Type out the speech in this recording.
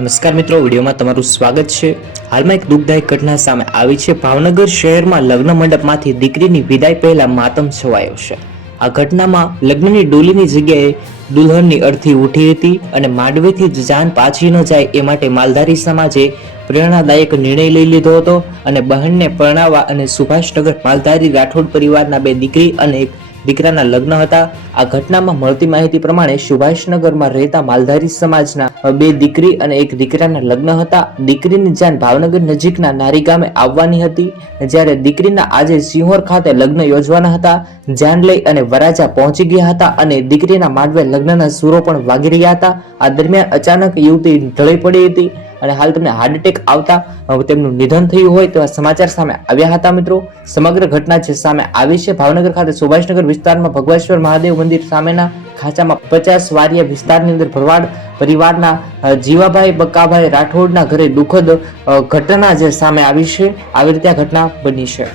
નમસ્કાર મિત્રો, વિડીયોમાં તમારું સ્વાગત છે। હાલમાં એક દુઃખદાયક ઘટના સામે આવી છે। ભાવનગર શહેરમાં લગ્ન મંડપમાંથી દીકરીની વિદાય પહેલા માતમ છવાયો છે। આ ઘટનામાં લગ્નની ડોલીની જગ્યાએ દુલ્હનની અર્થી ઉઠી હતી અને માંડવેથી જ જાન પાછી ન જાય એ માટે માલધારી સમાજે પ્રેરણાદાયક નિર્ણય લઈ લીધો હતો અને બહેનને પરણાવવા અને સુભાષનગર માલધારી રાઠોડ પરિવારના બે દીકરી અને એક દીકરાના લગ્ન હતા। આ ઘટનામાં મળતી માહિતી પ્રમાણે સુભાષનગરમાં રહેતા માલધારી સમાજના બે દીકરી અને એક દીકરાના લગ્ન હતા। દીકરીની જાન ભાવનગર નજીકના નારી ગામે આવવાની હતી, જ્યારે દીકરીના આજે સિંહોર ખાતે લગ્ન યોજવાના હતા। જાન લઈ અને વરાજા પહોંચી ગયા હતા અને દીકરીના માંડવે લગ્નના સૂરો પણ વાગી રહ્યા હતા। આ દરમિયાન અચાનક યુવતી ઢળી પડી હતી અને હાલ તેમને હાર્ટ એટેક આવતા તેમનું નિધન થયું હોય તેવા સમાચાર સામે આવ્યા હતા। મિત્રો, સમગ્ર ઘટના જે સામે આવી છે ભાવનગર ખાતે સુભાષનગર વિસ્તારમાં ભગવાશ્વર મહાદેવ મંદિર સામેના ખાંચામાં 50 વારિયા વિસ્તારની અંદર ભરવાડ પરિવારના જીવાભાઈ બકાભાઈ રાઠોડના ઘરે દુઃખદ ઘટના જે સામે આવી છે। આવી રીતે આ ઘટના બની છે।